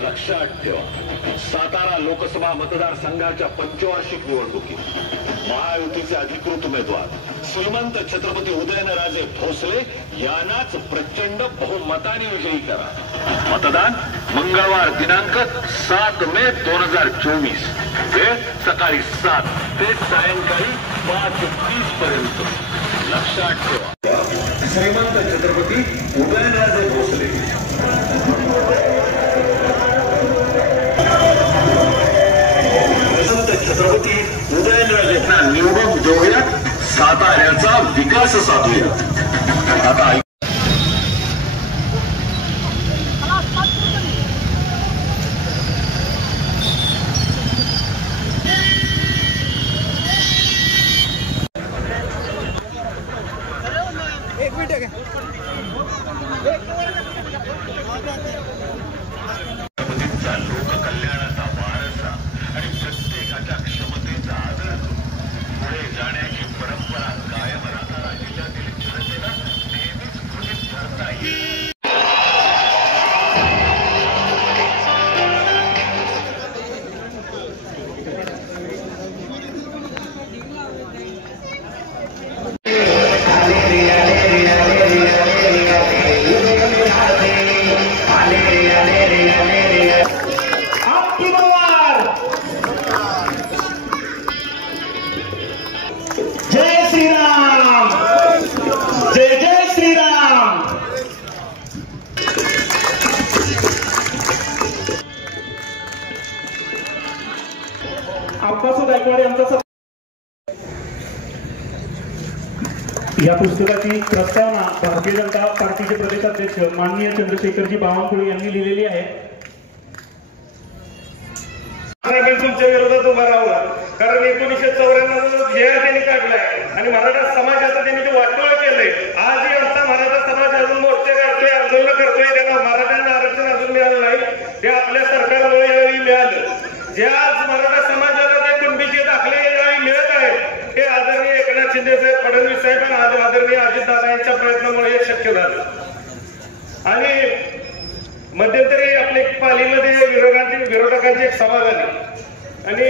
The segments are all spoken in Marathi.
लक्षात ठेवा, सातारा लोकसभा मतदारसंघाच्या पंचवार्षिक निवडणुकीत महायुतीचे अधिकृत उमेदवार श्रीमंत छत्रपती उदयनराजे भोसले यांनाच प्रचंड बहुमताने विजयी करा। मतदान मंगळवार दिनांक 7 मे 2024, वेळ सकाळी 7 ते सायंकाळी 5:30 पर्यंत। लक्षात ठेवा, श्रीमंत छत्रपती उदयनराजे भोसले। छत्रपती उदयनराजेंना निवडून देऊया, साताऱ्याचा विकास साधूया। आता एक मिनिट लोककल्याणाचा वारसा आणि प्रत्येकाच्या क्षमतेचा आदर पुढे जाण्याची परंपरा कायम राहणारा जिल्ह्यातील जनतेला नेहमीच गृहीत धरता येईल। जय श्रीराम, जय जय श्रीराम। अप्पासू गायकवाड यांचा या पुस्तकाची प्रस्तावना भारतीय जनता पार्टीचे प्रदेशाध्यक्ष माननीय चंद्रशेखरजी बावनकुळे यांनी लिहिलेली आहे। तुमच्या विरोधात उभा राहूया, कारण 1994 जे त्यांनी काढलाय आणि मराठा समाजाचं त्यांनी जे वाटोळ केलंय। आजही आमचा मराठा समाज अजून मोर्चे काढतोय, आंदोलन करतोय, त्यांना मराठ्यांना आरक्षण अजून मिळालं नाही, ते आपल्या सरकारमुळे यावेळी मिळालं। जे आज मराठा समाजाला जे कुणबीचे दाखले यावेळी मिळत आहेत ते आदरणीय एकनाथ शिंदे साहेब, फडणवीस साहेब आणि आदरणीय अजितदादा यांच्या प्रयत्नामुळे हे शक्य झालं। आणि मध्यंतरी आपल्या पालीमध्ये विरोधकांची एक सभा झाली आणि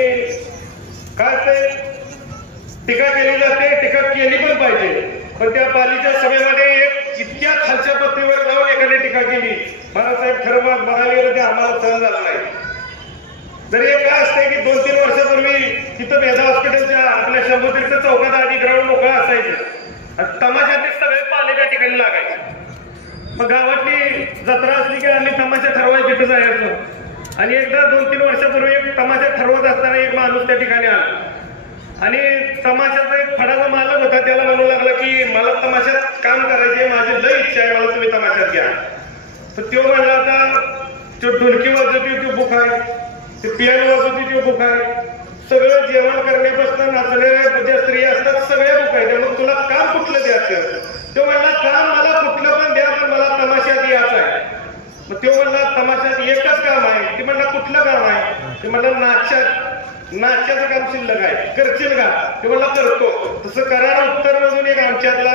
काय ते टीका केली जाते, टीका केली पण पाहिजे, पण त्या पालीच्या सभेमध्ये एक इतक्या खालच्या पत्तीवर जाऊन एकाने टीका केली। बाळासाहेब खरं बघायला गेलं ते आम्हाला सहन झालं नाही। जरी एक काय असते की 2-3 वर्षापूर्वी तिथं मेधा हॉस्पिटलच्या आपल्या शंभूतीर्थ चौकात आधी ग्राउंड मोकळा असायचं, तमाशातले सगळे पाले त्या ठिकाणी लागायचे। मग गावातली जत्रा असली की आम्ही तमाशा ठरवायला तिथं जायचो आणि एकदा 2-3 वर्षापूर्वी एक तमाशा ठरवत असताना एक माणूस त्या ठिकाणी आला आणि तमाशाचा एक फडाचा मालक होता, त्याला म्हणू लागला की मला तमाशात काम करायचे, माझी लय इच्छा आहे, मला तुम्ही तमाशात घ्या। तर तो म्हणला आता तो ढोलकी वाजवती तो बुक आहे, ते पियानो वाजवती तो बुक आहे, सगळं जेवण करण्यापासून नाचणाऱ्या ज्या स्त्री असतात सगळ्या बुक आहे, मग तुला काम कुठलं द्यायचं? तो म्हणला काम मला कुठलं पण द्या, पण मला तमाशात यायचं आहे। मग तो म्हणला तमाशात एकच काम आहे। ते म्हणला कुठलं काम आहे? ते म्हणला नाच्याचं काम शिल्लक आहे, करशील का? ते म्हणला करतो। तसं करार उत्तर मधून एक आमच्यातला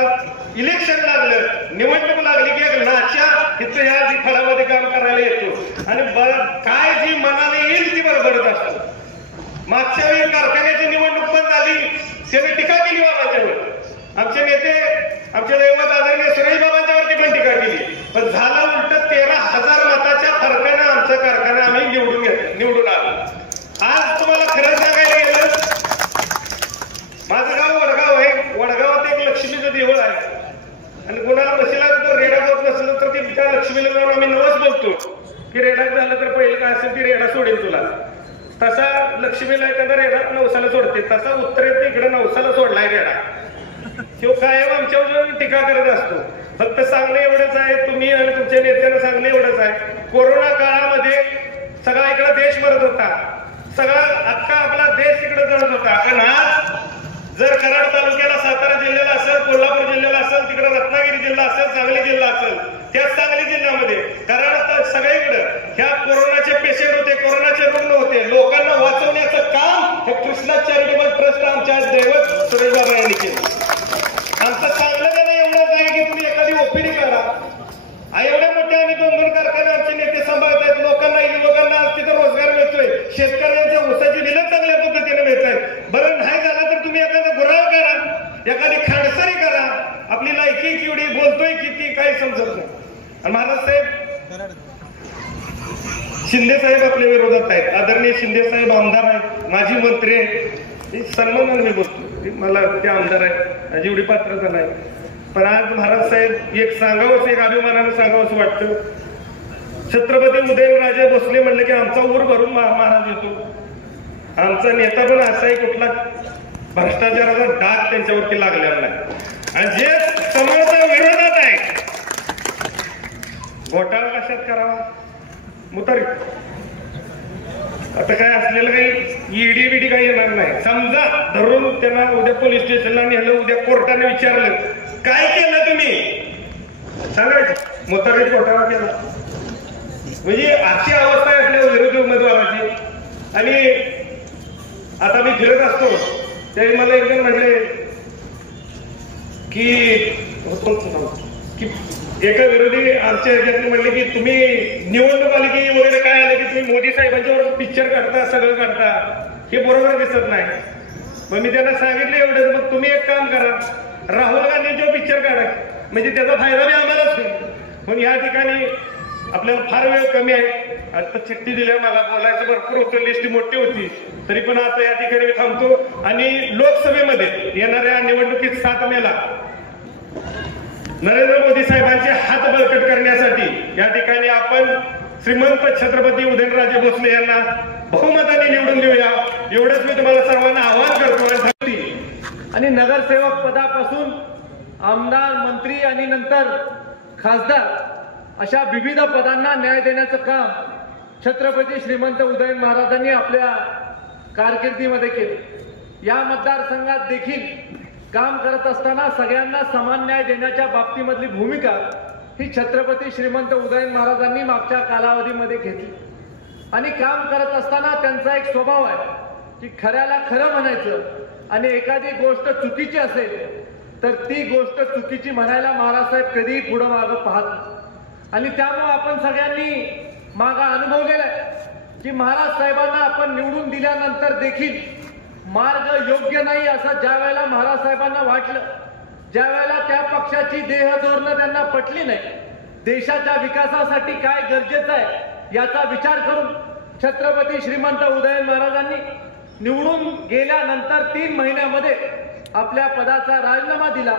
इलेक्शन लागलं, निवडणूक लागली की एक नाच्या तिथं ह्या फळामध्ये काम करायला येतो आणि काय जी मनाला येईल ती बरोबरच असतो। मागच्या वेळी कारखान्याची निवडणूक पण झाली, त्याने टीका केली बाबांच्यावर. आमचे नेते आमचे दैवत आदरणीय सुरेश बाबांच्यावरती पण टीका केली. पण झालं उलट 13,000 मताच्या फरकानं आमचा कारखाना आम्ही निवडून आलो. आज तुम्हाला खरं सांगायला गेलं, माझं गाव वडगाव आहे. वडगावात एक लक्ष्मीचं देऊळ आहे आणि कोणाला बसेला जर रेडा होत नसलं तर ते त्या लक्ष्मीला जाऊन आम्ही नवस बोलतो की रेडा झालं तर पहिलं काय असेल ती रेडा सोडेल तुला. तसा लक्ष्मीला एखादा रेडा नवसाला सोडते, तसा उत्तरेत इकडे नवसाला सोडलाय रेडा. तो कायम आमच्यावर टीका करत असतो. फक्त सांगणं एवढंच आहे, तुम्ही आणि तुमच्या नेत्यानं सांगणं एवढंच आहे, कोरोना काळामध्ये सगळा इकडे देश मरत होता, सगळा अख्खा आपला देश तिकडे जळत होता. पण आज जर कराड तालुक्याला, सातारा जिल्ह्याला असेल, कोल्हापूर जिल्ह्याला असेल, तिकडे रत्नागिरी जिल्हा असेल, सांगली जिल्हा असेल, त्याच सांगली जिल्ह्यामध्ये कराड सगळीकडे ह्या कोरोनाचे पेशंट होते, कोरोनाचे रुग्ण होते. लोकांना वाचवण्याचं काम हे कृष्णा चॅरिटेबल ट्रस्ट आमच्या दैवत सुरेश बाबा यांनी केलं. आमचं चांगलं त्यांना एवढंच आहे की तुम्ही एखादी ओपीडी करा. एवढ्या मोठ्या आम्ही 2-2 कारखाने आमचे नेते सांभाळत आहेत. लोकांना तिथं रोजगार मिळतोय. शेतकऱ्यांच्या ऊसाची बिलं चांगल्या पद्धतीने मिळत आहेत. बरं नाही झालं तर तुम्ही एखादा गुराळ करा, एखादी खाडसरी करा. आपली लायकी केवढी, बोलतोय किती, काही समजत नाही. आणि महाराज साहेब, शिंदे साहेब आपल्या विरोधात आहेत. आदरणीय शिंदे साहेब आमदार आहेत, माजी मंत्री आहेत. सन्मानाने मी बोलतो, मला ते आमदार आहेत, माझी एवढी पात्रता नाही. पण आज महाराज साहेब एक सांगावंच, एक अभिमानानं सांगावंच वाटतं. छत्रपती उदयनराजे भोसले म्हणले की आमचा ऊर भरून महाराज येतो. आमचा नेता पण असा आहे, कुठला भ्रष्टाचाराचा डाग त्यांच्यावरती लागलेला नाही. आणि जे समोरच्या विरोधात आहे, घोटाळा कशात करावा, मुतारी आता काय असलेलं काही ईडी बिडी काही येणार नाही. समजा धरून त्यांना उद्या पोलीस स्टेशनला नेलं, उद्या कोर्टाने विचारलं काय केलं तुम्ही, सांगायचं मुतारीत घोटाळा केला. म्हणजे अशी अवस्था आहे आपल्या विरोधी उमेदवाराची. आणि आता मी फिरत असतो त्यावेळी मला एकदम म्हणले की एका विरोधी आमच्या ह्याच्यातले म्हणले की तुम्ही निवडणूक आली की वगैरे काय आलं की तुम्ही मोदी साहेबांच्यावर पिक्चर काढता, सगळं काढता, हे बरोबर दिसत नाही. मग मी त्यांना सांगितलं एवढंच, मग तुम्ही एक काम करा, राहुल गांधींच्यावर पिक्चर काढा, म्हणजे त्याचा फायदा बी आम्हालाच होईल. पण या ठिकाणी आपल्याला फार वेळ कमी आहे. आता चिठ्ठी दिल्या, मला बोलायचं भरपूर होतं, लिस्ट मोठी होती, तरी पण आता या ठिकाणी मी थांबतो. आणि लोकसभेमध्ये येणाऱ्या निवडणुकीत 7 मेला नरेंद्र मोदी साहेबांचे हात बळकट करण्यासाठी या ठिकाणी आपण श्रीमंत छत्रपती उदयनराजे भोसले यांना बहुमताने निवडून देऊया, एवढंच मी तुम्हाला सर्वांना आवाहन करतो. आणि नगरसेवक पदापासून आमदार, मंत्री आणि नंतर खासदार अशा विविध पदांना न्याय देण्याचं काम छत्रपती श्रीमंत उदयन महाराजांनी आपल्या कारकिर्दीमध्ये केले. या मतदारसंघात देखील काम करत असताना सगळ्यांना समान न्याय देण्याच्या बाबतीमधली भूमिका ही छत्रपती श्रीमंत उदयन महाराजांनी मागच्या कालावधीमध्ये घेतली. आणि काम करत असताना त्यांचा एक स्वभाव आहे की खऱ्याला खरं म्हणायचं, आणि एखादी गोष्ट चुकीची असेल तर ती गोष्ट चुकीची म्हणायला महाराजसाहेब कधीही पुढं मागं पाहत नाही. आणि त्यामुळे आपण सगळ्यांनी मागं अनुभवलेलं आहे की महाराज साहेबांना आपण निवडून दिल्यानंतर देखील मार्ग योग्य नाही असं ज्या वेळेला महाराज साहेबांना वाटलं, ज्या वेळेला त्या पक्षाची देहधोरणं त्यांना पटली नाही, देशाच्या विकासासाठी काय गरजेचं आहे याचा विचार करून छत्रपती श्रीमंत उदयन महाराजांनी निवडून गेल्यानंतर 3 महिन्यामध्ये आपल्या पदाचा राजीनामा दिला.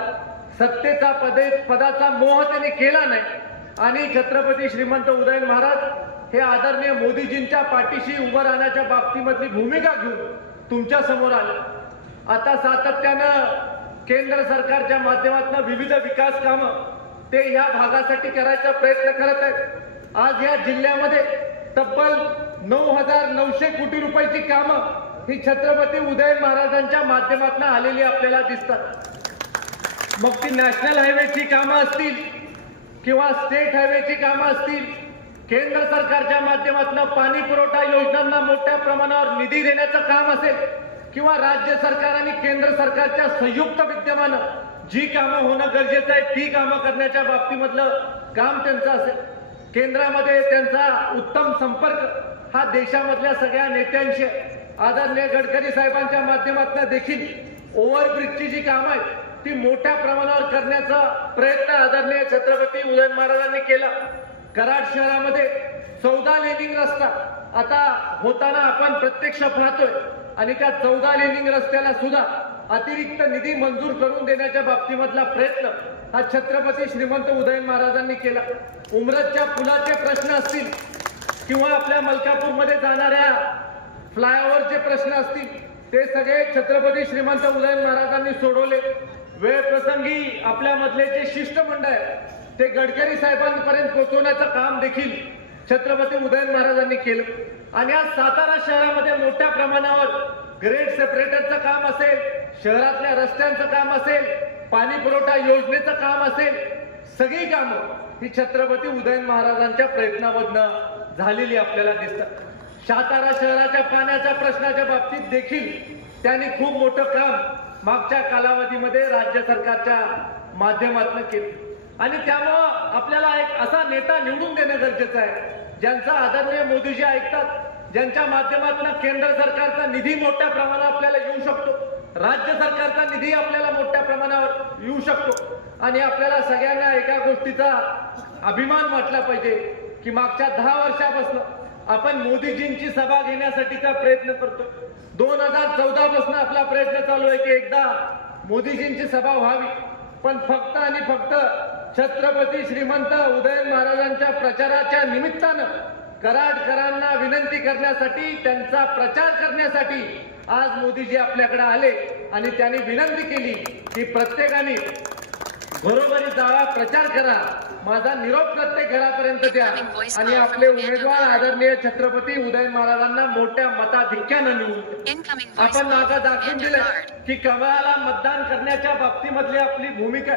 सत्तेचा पदाचा मोह त्यांनी केला नाही आणि छत्रपती श्रीमंत उदयन महाराज हे आदरणीय मोदीजींच्या पाठीशी उभं राहण्याच्या बाबतीमधली भूमिका घेऊन तुमच्या समोर आले. आता सातत्यानं केंद्र सरकारच्या माध्यमातून विविध विकास कामं ते ह्या भागासाठी करायचा प्रयत्न करत आहेत. आज या जिल्ह्यामध्ये तब्बल 9,900 कोटी रुपयाची कामं ही छत्रपती उदयन महाराजांच्या माध्यमातून आलेली आपल्याला दिसतात. मग ती नॅशनल हायवेची कामं असतील किंवा स्टेट हायवेची कामं असतील, केंद्र सरकारच्या माध्यमातून पाणी पुरवठा योजनांना मोठ्या प्रमाणावर निधी देण्याचं काम असेल, किंवा राज्य सरकार आणि केंद्र सरकारच्या संयुक्त विद्यमानं जी कामं होणं गरजेचं आहे ती कामं करण्याच्या बाबतीमधलं काम त्यांचं असेल. केंद्रामध्ये त्यांचा उत्तम संपर्क हा देशामधल्या सगळ्या नेत्यांशी, आदरणीय गडकरी साहेबांच्या माध्यमातून देखील ओव्हरब्रिजची जी कामं आहेत ती मोठ्या प्रमाणावर करण्याचा प्रयत्न आदरणीय छत्रपती उदयन महाराजांनी केला. कराड शहरामध्ये 14 लेनिंग रस्ता आता होताना आपण प्रत्यक्ष पाहतोय आणि त्या 14 लेनिंग रस्त्याला सुद्धा अतिरिक्त निधी मंजूर करून देण्याच्या बाबतीमधला प्रयत्न हा छत्रपती श्रीमंत उदयन महाराजांनी केला. उमरतच्या पुलाचे प्रश्न असतील किंवा आपल्या मलकापूरमध्ये जाणाऱ्या फ्लायओव्हरचे प्रश्न असतील ते सगळे छत्रपती श्रीमंत उदयन महाराजांनी सोडवले. वेळ प्रसंगी आपल्या मधले जे शिष्टमंडळ आहे ते गडकरी साहेबांपर्यंत पोहोचवण्याचं काम देखील छत्रपती उदयन महाराजांनी केलं. आणि आज सातारा शहरामध्ये मोठ्या प्रमाणावर ग्रेड सेपरेटरचं काम असेल, शहरातल्या रस्त्यांचं काम असेल, पाणी पुरवठा योजनेचं काम असेल, सगळी कामं ही छत्रपती उदयन महाराजांच्या प्रयत्नामधनं झालेली आपल्याला दिसतात. सातारा शहराच्या पाण्याच्या प्रश्नाच्या बाबतीत देखील त्यांनी खूप मोठं काम मागच्या कालावधीमध्ये राज्य सरकारच्या माध्यमातून केलं. आणि त्यामुळं आपल्याला एक असा नेता निवडून देणं गरजेचं आहे ज्यांचा आदरणीय मोदीजी ऐकतात, ज्यांच्या माध्यमातून केंद्र सरकारचा निधी मोठ्या प्रमाणावर आपल्याला येऊ शकतो, राज्य सरकारचा निधी आपल्याला मोठ्या प्रमाणावर येऊ शकतो. आणि आपल्याला सगळ्यांना एका गोष्टीचा अभिमान वाटला पाहिजे की मागच्या 10 वर्षापासून आपण मोदीजींची सभा घेण्यासाठीचा प्रयत्न करतो. 2014 पासून आपला प्रयत्न चालू आहे की एकदा मोदीजींची सभा व्हावी. पण फक्त आणि फक्त छत्रपती श्रीमंत उदयन महाराजांच्या प्रचाराच्या निमित्तानं कराडकरांना विनंती करण्यासाठी, त्यांचा प्रचार करण्यासाठी आज मोदीजी आपल्याकडे आले आणि त्यांनी विनंती केली की प्रत्येकाने घरोघरी जावा, प्रचार करा, माझा निरोप प्रत्येक घरापर्यंत द्या आणि आपले उमेदवार आदरणीय छत्रपती उदयन महाराजांना मोठ्या मताधिक्यानं निवडून. आपण मागं दाखवून दिलं की कमळाला मतदान करण्याच्या बाबतीमधली आपली भूमिका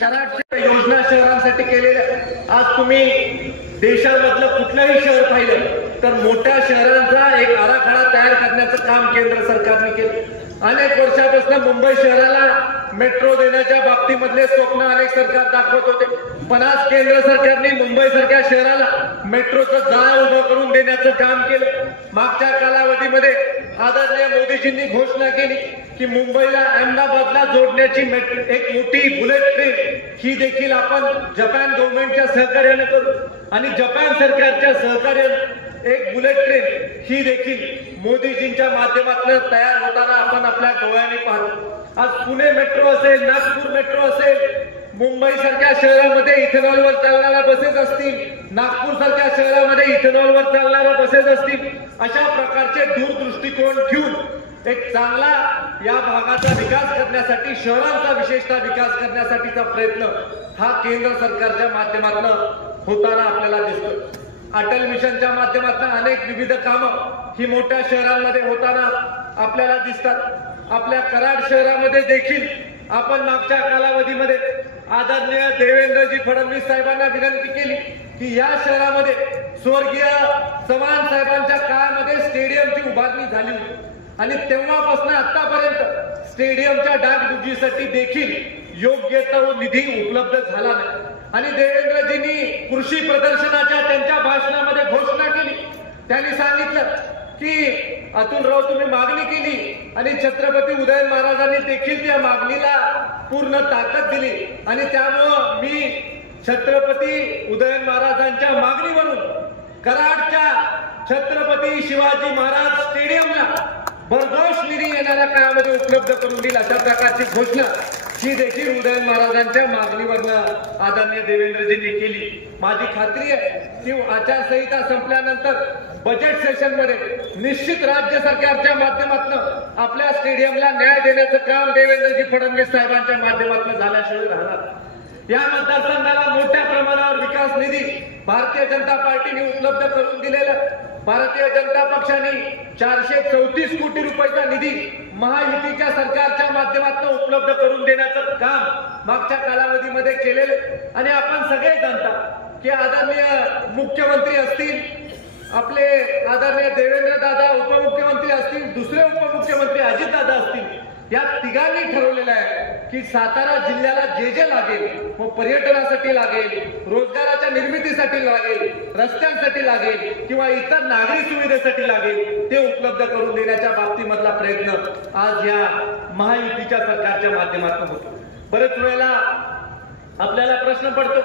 कराडच्या योजना शहरांसाठी केलेल्या. आज तुम्ही देशामधलं कुठलंही शहर पाहिलं तर मोठ्या शहरांचा एक आराखडा तयार करण्याचं काम केंद्र सरकारने केलं. अनेक वर्षापासून मुंबई शहराला मेट्रो देण्याच्या बाबतीमधले स्वप्न अनेक सरकार दाखवत होते, पण आज केंद्र सरकारने मुंबई सारख्या शहराला मेट्रोचं जाळं उभं करून देण्याचं काम केलं. मागच्या कालावधीमध्ये आदरणीय मोदीजींनी घोषणा केली की मुंबईला अहमदाबादला जोडण्याची एक मोठी बुलेट ट्रेन ही देखील आपण जपान गव्हर्नमेंटच्या सहकार्याने करू आणि जपान सरकारच्या सहकार्याने एक बुलेट ट्रेन ही देखील मोदीजींच्या माध्यमातून तयार होताना आपण आपल्या डोळ्यांनी पाहतो. आज पुणे मेट्रो असेल, नागपूर मेट्रो असेल, मुंबई सारख्या शहरामध्ये इथेनॉलवर चालणाऱ्या बसेस असतील, नागपूर सारख्या शहरामध्ये इथेनॉलवर चालणाऱ्या बसेस असतील, अशा प्रकारचे दूरदृष्टिकोन घेऊन एक चांगला या भागाचा विकास करण्यासाठी, शहरांचा विशेषतः विकास करण्यासाठीचा प्रयत्न हा केंद्र सरकारच्या माध्यमातून होताना आपल्याला दिसतो. अटल मिशनच्या माध्यमातून अनेक विविध कामं ही मोठ्या शहरांमध्ये होताना आपल्याला दिसतात. आपल्या कराड शहरामध्ये देखील आपण मागच्या कालावधीमध्ये आदरणीय देवेंद्रजी फडणवीस साहेबांना विनंती केली की या शहरामध्ये स्वर्गीय चव्हाण साहेबांच्या काळामध्ये स्टेडियमची उभारणी झाली होती आणि तेव्हापासून आतापर्यंत स्टेडियमच्या डागडुजीसाठी देखील योग्य तो निधी उपलब्ध झाला नाही. आणि देवेंद्रजींनी कृषी प्रदर्शनाच्या त्यांच्या भाषणामध्ये घोषणा केली. त्यांनी सांगितलं की अतुलराव तुम्ही मागणी केली आणि छत्रपती उदयन महाराजांनी देखील त्या मागणीला पूर्ण ताकद दिली आणि त्यामुळं मी छत्रपती उदयन महाराजांच्या मागणीवरून कराडच्या छत्रपती शिवाजी महाराज स्टेडियमला भरघोस निधी येणाऱ्या काळामध्ये उपलब्ध करून दिला. अशा प्रकारची घोषणा ही देखील उदयन महाराजांच्या मागणीवरनं आदरणीय देवेंद्रजींनी केली. माझी खात्री आहे की आचारसंहिता संपल्यानंतर बजेट सेशन मध्ये निश्चित राज्य सरकारच्या माध्यमातून आपल्या स्टेडियमला न्याय देण्याचं काम देवेंद्रजी फडणवीस साहेबांच्या माध्यमातून झाल्याशिवाय राहणार. या मतदारसंघाला मोठ्या प्रमाणावर विकास निधी भारतीय जनता पार्टीने उपलब्ध करून दिलेला. भारतीय जनता पक्षाने 434 कोटी रुपयाचा निधी महायुतीच्या सरकारच्या माध्यमातून उपलब्ध करून देण्याचं काम मागच्या कालावधीमध्ये केलेले. आणि आपण सगळे जाणतात की आदरणीय मुख्यमंत्री असतील, आपले आदरणीय देवेंद्र दादा उपमुख्यमंत्री असतील, दुसरे उपमुख्यमंत्री अजित दादा असतील, या तिघांनी ठरवलेलं आहे की सातारा जिल्ह्याला जे जे लागेल, मग पर्यटनासाठी लागेल, रोजगाराच्या निर्मितीसाठी लागेल, रस्त्यांसाठी लागेल किंवा इतर नागरी सुविधेसाठी लागेल, ते उपलब्ध करून देण्याच्या बाबतीमधला प्रयत्न आज या महायुतीच्या सरकारच्या माध्यमातून होतो. बरेच वेळेला आपल्याला प्रश्न पडतो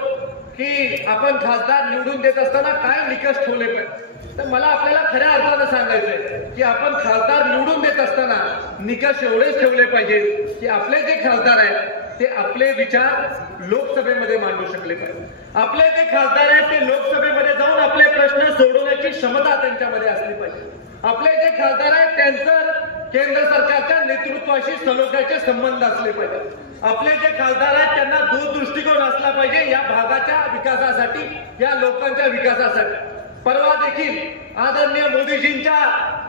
की आपण खासदार निवडून देत असताना काय निकष ठेवले पाहिजे. तर मला आपल्याला खऱ्या अर्थानं सांगायचंय की आपण खासदार निवडून देत असताना निकष एवढेच ठेवले पाहिजे की आपले जे खासदार आहेत ते आपले विचार लोकसभेमध्ये मांडू शकले पाहिजे. आपले जे खासदार आहेत ते लोकसभेमध्ये जाऊन आपले प्रश्न सोडवण्याची क्षमता त्यांच्यामध्ये असली पाहिजे. आपले जे खासदार आहेत त्यांचं केंद्र सरकारच्या नेतृत्वाशी सलोख्याचे संबंध असले पाहिजेत. आपले जे खासदार आहेत त्यांना दूरदृष्टिकोन असला पाहिजे या भागाच्या विकासासाठी, या लोकांच्या विकासासाठी. परवा देखील आदरणीय मोदीजींच्या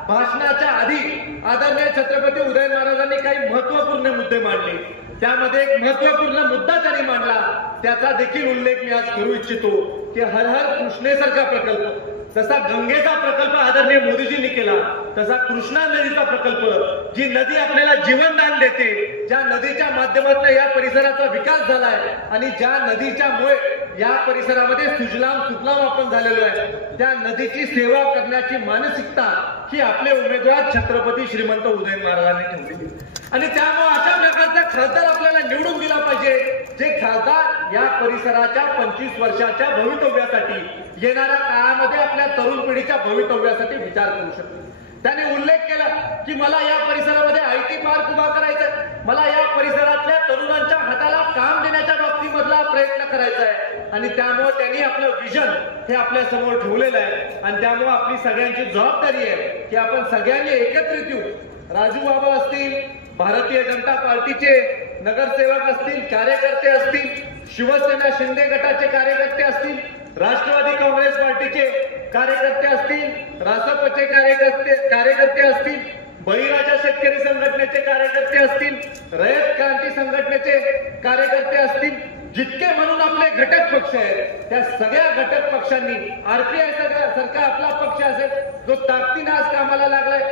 भाषणाच्या आधी आदरणीय छत्रपती उदयन महाराजांनी काही महत्वपूर्ण मुद्दे मांडले. त्यामध्ये एक महत्वपूर्ण मुद्दा त्यांनी मांडला, त्याचा देखील उल्लेख मी आज करू इच्छितो की हर हर कृष्णेसारखा प्रकल्प, जसा गंगेचा प्रकल्प आदरणीय मोदीजींनी केला, तसा कृष्णा नदीचा प्रकल्प, जी नदी आपल्याला जीवनदान देते, ज्या नदीच्या माध्यमातून या परिसराचा विकास झालाय आणि ज्या नदीच्या मुळे या परिसरामध्ये सुजलाम सुफलाम आपण झालेलो आहे, त्या नदीची सेवा करण्याची मानसिकता ही आपले उमेदवार छत्रपती श्रीमंत उदयन महाराजांनी ठेवली. आणि त्यामुळे अशा प्रकारचा खासदार आपल्याला निवडून दिला पाहिजे, जे खासदार या परिसराच्या 25 वर्षाच्या भवितव्यासाठी, येणाऱ्या काळामध्ये आपल्या तरुण पिढीच्या भवितव्यासाठी विचार करू शकतो. त्याने उल्लेख केला की मला या परिसरामध्ये IT पार्क उभा करायचा आहे, मला या परिसरातल्या तरुणांच्या हाताला काम देण्याच्या बाबतीमधला प्रयत्न करायचा आहे. आणि त्यामुळे त्यांनी आपलं विजन हे आपल्या समोर ठेवलेलं आहे. आणि त्यामुळे आपली सगळ्यांची जबाबदारी आहे की आपण सगळ्यांनी एकत्रित येऊ. राजू बाबा असतील, भारतीय जनता पार्टीचे नगरसेवक असतील, कार्यकर्ते असतील, शिवसेना शिंदे गटाचे कार्यकर्ते असतील, राष्ट्रवादी काँग्रेस पार्टीचे कार्यकर्ते असतील, रासपचे कार्यकर्ते असतील, बळीराजा शेतकरी संघटनेचे कार्यकर्ते असतील, रयत क्रांती संघटनेचे कार्यकर्ते असतील, जितके म्हणून आपले घटक पक्ष आहेत त्या सगळ्या घटक पक्षांनी, RPI सारखा आपला पक्ष असेल जो ताकदीनं आज कामाला लागलाय,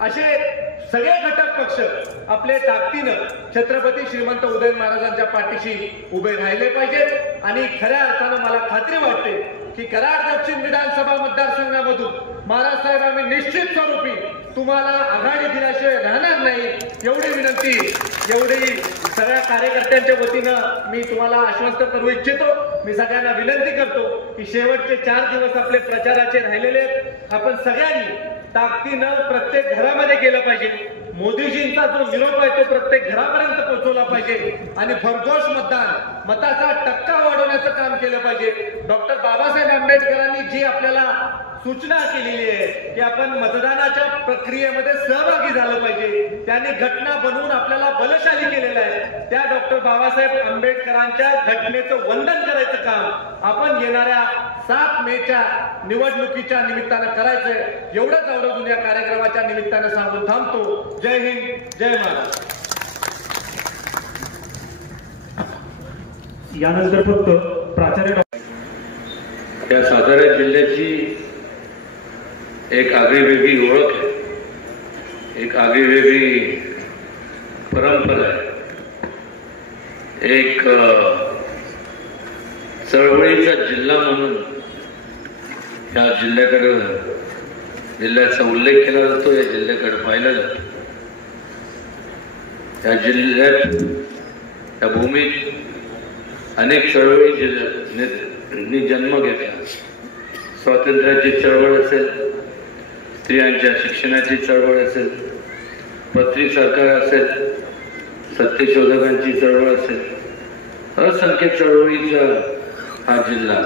असे सगळे घटक पक्ष आपले ताकदीनं छत्रपती श्रीमंत उदयन महाराजांच्या पाठीशी उभे राहिले पाहिजेत. आणि खऱ्या अर्थानं मला खात्री वाटते की कराड दक्षिण विधानसभा मतदारसंघामधून महाराज साहेब आम्ही निश्चित स्वरूपी तुम्हाला आघाडी दिल्याशिवाय राहणार नाही, एवढी विनंती, एवढी सगळ्या कार्यकर्त्यांच्या वतीनं मी तुम्हाला आश्वस्त करू इच्छितो. मी सगळ्यांना विनंती करतो की शेवटचे 4 दिवस आपले प्रचाराचे राहिलेले आहेत, आपण सगळ्यांनी ताकदीनं प्रत्येक घरामध्ये गेलं पाहिजे. मोदीजींचा जो निरोप आहे तो प्रत्येक घरापर्यंत पोहोचवला पाहिजे आणि भरघोष मताचा टक्का वाढवण्याचं काम केलं पाहिजे. डॉक्टर बाबासाहेब आंबेडकरांनी जी आपल्याला सूचना केलेली आहे की आपण मतदानाच्या प्रक्रियेमध्ये सहभागी झालं पाहिजे, त्यांनी घटना बनवून आपल्याला बलशाली केलेलं आहे. त्या डॉक्टर बाबासाहेब आंबेडकरांच्या घटनेचं वंदन करायचं काम आपण येणाऱ्या 7 मेच्या निवडणुकीच्या निमित्तानं करायचंय. एवढंच आवर्जून या कार्यक्रमाच्या निमित्तानं सांगून थांबतो. जय हिंद, जय महाराष्ट्र. यानंतर फक्त प्राचार्य या सातारा जिल्ह्याची एक आगळीवेगळी ओळख आहे, एक आगळीवेगळी परंपरा आहे, एक चळवळीचा जिल्हा म्हणून या जिल्ह्याचा उल्लेख केला जातो, या जिल्ह्याकडे पाहिला जातो. या जिल्ह्यात, या भूमीत अनेक चळवळी जन्म घेतला. स्वातंत्र्याची चळवळ असेल, स्त्रियांच्या शिक्षणाची चळवळ असेल, पत्रिक सरकार असेल, सत्यशोधकांची चळवळ असेल, असंख्य चळवळीचा हा जिल्हा.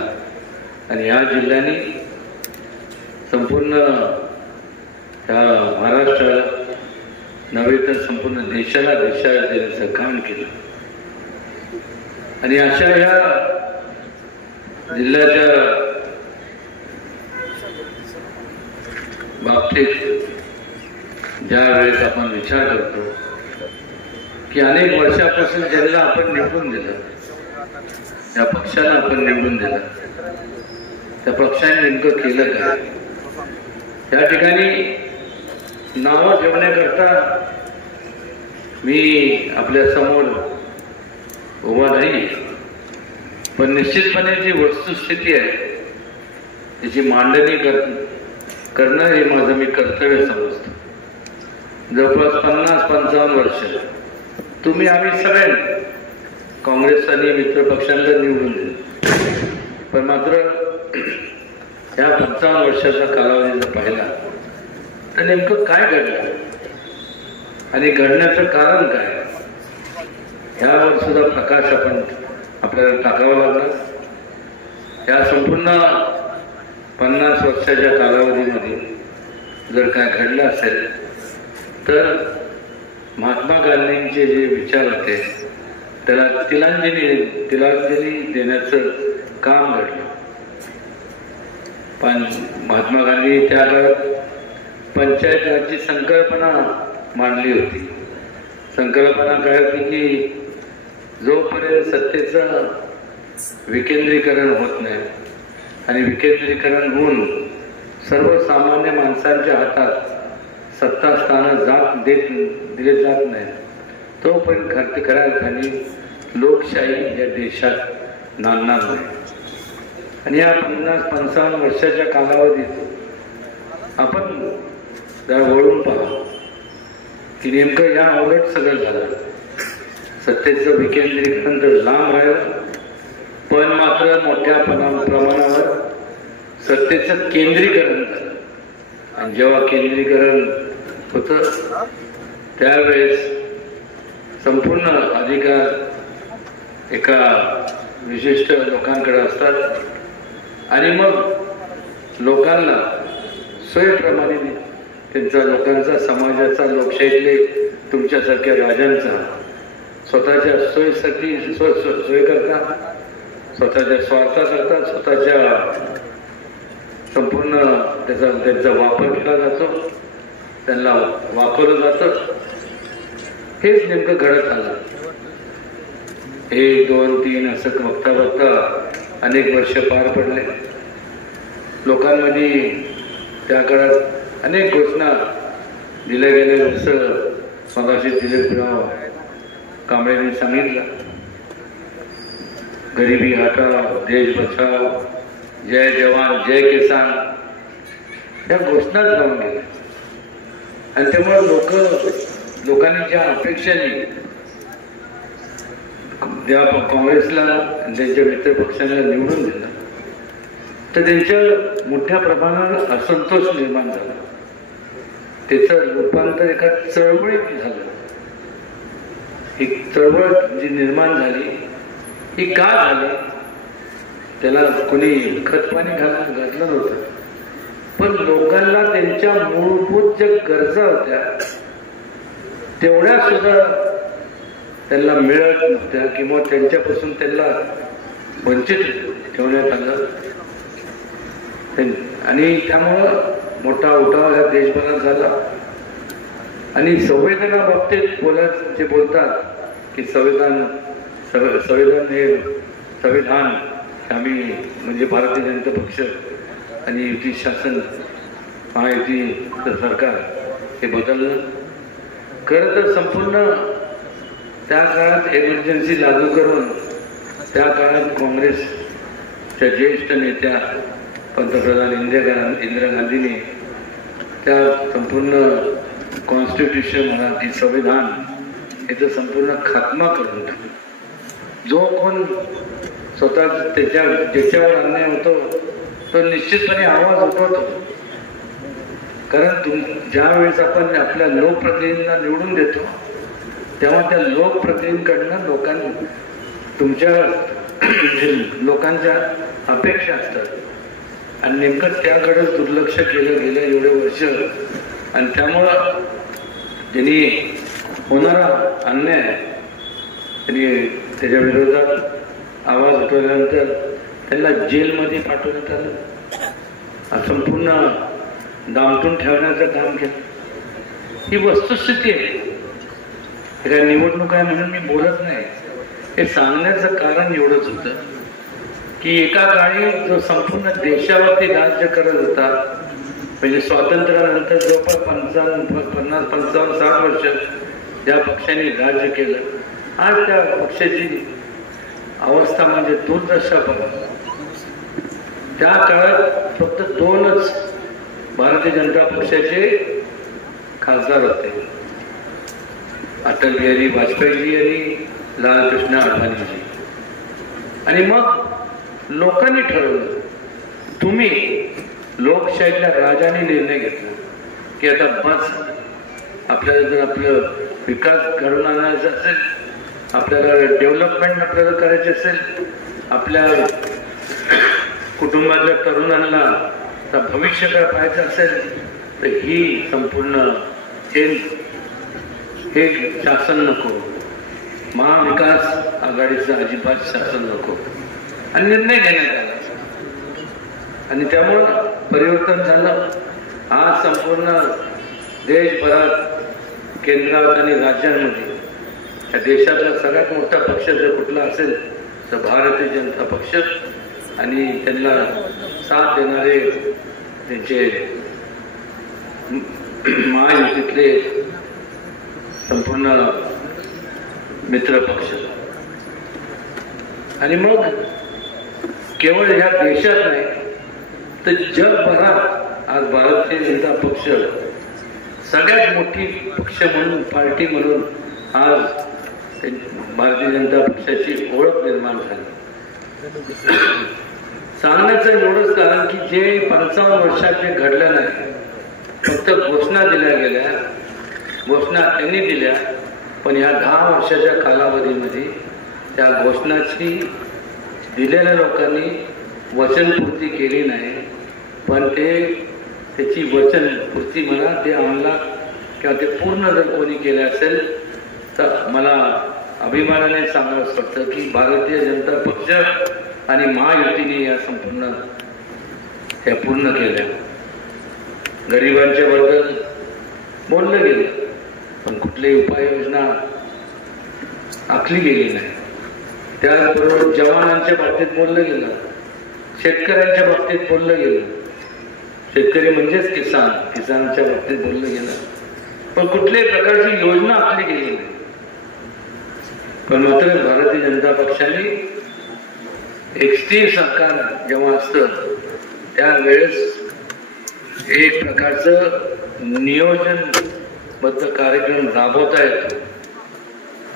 आणि या जिल्ह्याने संपूर्ण ह्या महाराष्ट्राला नव्हे तर संपूर्ण देशाला दिशा देण्याचं काम केलं. आणि अशा ह्या जिल्ह्याच्या बाबतीत ज्या वेळेस आपण विचार करतो की अनेक वर्षापासून ज्यांना आपण निवडून दिलं, त्या पक्षाला आपण निवडून दिलं, त्या पक्षाने नेमकं केलं काय, त्या ठिकाणी नावं ठेवण्याकरता मी आपल्या समोर उभा नाही, पण निश्चितपणे जी वस्तुस्थिती आहे त्याची मांडणी करणं हे माझं मी कर्तव्य समजतो. जवळपास 50-55 वर्ष तुम्ही आम्ही सगळ्यांनी काँग्रेस आणि मित्र पक्षांना निवडून दिलं, पण मात्र या 55 वर्षाचा कालावधी जर पाहिला तर नेमकं काय घडलं आणि घडण्याचं कारण काय यावर सुद्धा प्रकाश आपल्याला टाकावा लागला. या संपूर्ण 50 वर्षाच्या कालावधीमध्ये जर काय घडलं असेल तर महात्मा गांधींचे जे विचार होते त्याला तिलांजली देण्याचं काम घडलं. पण महात्मा गांधी त्या काळात पंचायत राजची संकल्पना मांडली होती. संकल्पना काय होती की जोपर्यंत सत्तेचं विकेंद्रीकरण होत नाही आणि विकेंद्रीकरण होऊन सर्वसामान्य माणसांच्या हातात सत्ता स्थानं दिले जात नाही तोपर्यंत खऱ्या अर्थाने लोकशाही या देशात नांदणार नाही. आणि या 50-55 वर्षाच्या कालावधीत आपण जरा वळून पाहा की नेमकं या उलट सगळं झालं. सत्तेचं विकेंद्रीकरण तर लांब राहिलं, पण मात्र मोठ्या प्रमाणावर सत्तेचं केंद्रीकरण झालं. आणि जेव्हा केंद्रीकरण होतं त्यावेळेस संपूर्ण अधिकार एका विशिष्ट लोकांकडे असतात आणि मग लोकांना सोयीप्रमाणे त्यांचा लोकांचा समाजाचा लोकशाहीतले तुमच्यासारख्या राजांचा स्वतःच्या सोयीसाठी सोय करतात, स्वतःच्या स्वार्थाकरता स्वतःच्या संपूर्ण त्यांचा वापर केला जातो, त्यांना वापरलं जातं. हेच नेमकं घडत आलं. 1, 2, 3 असं बघता बघता अनेक वर्ष पार पडले. लोकांमध्ये त्या काळात अनेक घोषणा दिल्या गेल्या, जसं मगाशी दिलीपराव कांबळेंनी सांगितलं, गरिबी हटाओ, देश बचाओ, जय जवान जय किसान, या घोषणाच लावून गेल्या. आणि त्यामुळे लोकांनी ज्या अपेक्षांनी जेव्हा काँग्रेसला त्यांच्या मित्र पक्षांना निवडून दिलं तर त्यांच्या मोठ्या प्रमाणावर असंतोष निर्माण झाला. त्याचं रूपांतर एका चळवळीत झालं. ही चळवळ जी निर्माण झाली ही का झाली, त्याला कोणी खतपाणी घातलं नव्हतं, पण लोकांना त्यांच्या मूलभूत ज्या गरजा होत्या तेवढ्या सुद्धा त्यांना मिळत नव्हत्या किंवा त्यांच्यापासून त्यांना वंचित ठेवण्यात आलं. आणि त्यामुळं मोठा उठाव या देशभरात झाला. आणि संविधाना बाबतीत बोलतात की संविधान आम्ही म्हणजे भारतीय जनता पक्ष आणि युती शासन महायुती सरकार हे बदललं. खरं तर संपूर्ण त्या काळात एमर्जन्सी लागू करून त्या काळात काँग्रेसच्या ज्येष्ठ नेत्या पंतप्रधान इंदिरा गांधींनी त्या संपूर्ण कॉन्स्टिट्यूशन म्हणा की संविधान याचा संपूर्ण खात्मा करून टाकला. जो कोण स्वतः ज्याच्यावर अन्याय होतो तो निश्चितपणे आवाज उठवतो. कारण ज्या वेळेस आपण आपल्या लोकप्रतिनिधींना निवडून देतो तेव्हा त्या लोकप्रतिनिधींकडनं तुमच्या लोकांच्या अपेक्षा असतात आणि नेमकं त्याकडे दुर्लक्ष केलं गेलं एवढे वर्ष. आणि त्यामुळं ज्यांनी होणारा अन्याय त्यांनी त्याच्या विरोधात आवाज उठवल्यानंतर त्यांना जेलमध्ये पाठवण्यात आलं. संपूर्ण दामटून ठेवण्याचं काम केलं. ही वस्तुस्थिती आहे. काय निवडणूक आहे म्हणून मी बोलत नाही. हे सांगण्याचं कारण एवढंच होतं की एका काळी जो संपूर्ण देशावरती राज्य करत होता म्हणजे स्वातंत्र्यानंतर जवळपास 50-55-60 वर्ष ज्या पक्षाने राज्य केलं आज त्या पक्षाची अवस्था म्हणजे दुर्दशा पण. त्या काळात फक्त 2च भारतीय जनता पक्षाचे खासदार होते, अटल बिहारी वाजपेयीजी आणि लालकृष्ण अडवाणीजी. आणि मग लोकांनी ठरवलं, तुम्ही लोकशाहीतल्या राजाने निर्णय घेतला की आता बस, आपल्याला जर आपलं विकास घडवून आणायचा असेल, आपल्याला डेव्हलपमेंट आपल्याला करायचे असेल, आपल्या कुटुंबातल्या तरुणांना भविष्य काय पाहायचं असेल, तर ही संपूर्ण हे शासन नको, महाविकास आघाडीचं अजिबात शासन नको. आणि निर्णय घेण्यात आला आणि त्यामुळं परिवर्तन झालं. आज संपूर्ण देशभरात, केंद्रात आणि राज्यांमध्ये या देशातला सगळ्यात मोठा पक्ष जर कुठला असेल तर भारतीय जनता पक्ष, आणि त्यांना साथ देणारे त्यांचे महायुतीतले संपूर्ण मित्र पक्ष. आणि मग केवळ ह्या देशात नाही तर जगभरात आज भारतीय जनता पक्ष सगळ्यात मोठी पक्ष म्हणून, पार्टी म्हणून आज भारतीय जनता पक्षाची ओळख निर्माण झाली. सांगण्याचं एवढंच कारण की जे 55 वर्षाचे घडलं नाही, फक्त घोषणा दिल्या गेल्या, घोषणा त्यांनी दिल्या, पण या 10 वर्षाच्या कालावधीमध्ये त्या घोषणाची दिलेल्या लोकांनी वचनपूर्ती केली नाही. पण त्याची वचनपूर्ती म्हणा, ते अंमलात किंवा ते पूर्ण जर कोणी केले असेल तर मला अभिमानाने सांगावंच वाटतं की भारतीय जनता पक्ष आणि महायुतीने या संपूर्ण त्या पूर्ण केल्या. गरिबांच्या बद्दल बोललं गेलं, पण कुठलीही उपाययोजना आखली गेली नाही. त्याचबरोबर जवानांच्या बाबतीत बोललं गेलं, शेतकऱ्यांच्या बाबतीत बोललं गेलं, शेतकरी म्हणजेच किसानच्या बाबतीत बोललं गेलं, पण कुठल्याही प्रकारची योजना आखली गेली नाही. पण मात्र भारतीय जनता पक्षाने एक स्थिर सरकार जेव्हा असतं त्यावेळेस एक प्रकारचं नियोजनबद्ध कार्यक्रम राबवता येतो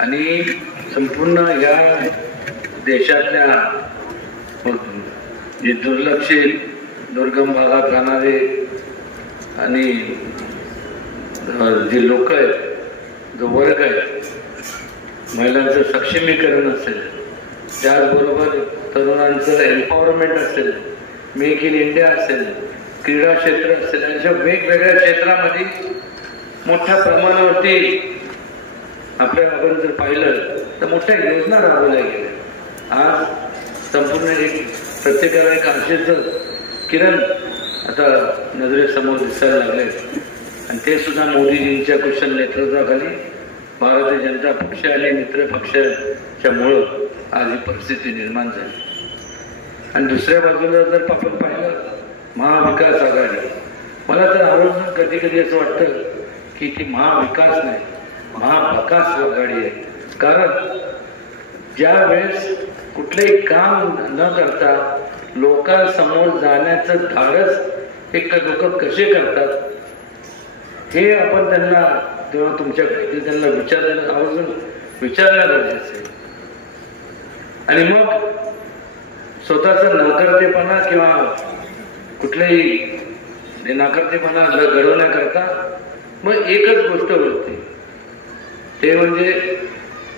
आणि संपूर्ण या देशातल्या जे दुर्लक्षित, दुर्गम भागात राहणारे आणि जे लोक आहेत, जो वर्ग आहे, महिलांचं सक्षमीकरण असेल, त्याचबरोबर तरुणांचं एम्पॉवरमेंट असेल, मेक इन इंडिया असेल, क्रीडा क्षेत्र असेल, अशा वेगवेगळ्या क्षेत्रामध्ये मोठ्या प्रमाणावरती आपण जर पाहिलं तर मोठ्या योजना राबवल्या गेल्या. आज संपूर्ण प्रत्येकाला एक आशेचं किरण आता नजरेसमोर दिसायला लागले आणि ते सुद्धा मोदीजींच्या कुशल नेतृत्वाखाली भारतीय जनता पक्ष आणि मित्र पक्षाच्या मुळे आज ही परिस्थिती निर्माण झाली. आणि दुसऱ्या बाजूला जर आपण पाहिलं महाविकास आघाडी, मला तर आवर्जून कधी कधी असं वाटतं की ती महाविकास नाही, महाभकास आघाडी आहे. कारण ज्या वेळेस कुठलेही काम न करता लोकांसमोर जाण्याचं धाडस हे लोक कसे करतात हे आपण त्यांना तेव्हा तुमच्याकडे त्यांना आवर्जून विचारणं गरजेचं आहे. आणि मग स्वतःचा नाकर्तेपणा किंवा कुठलेही नाकर्तेपणा घडवण्याकरता मग एकच गोष्ट होती, ते म्हणजे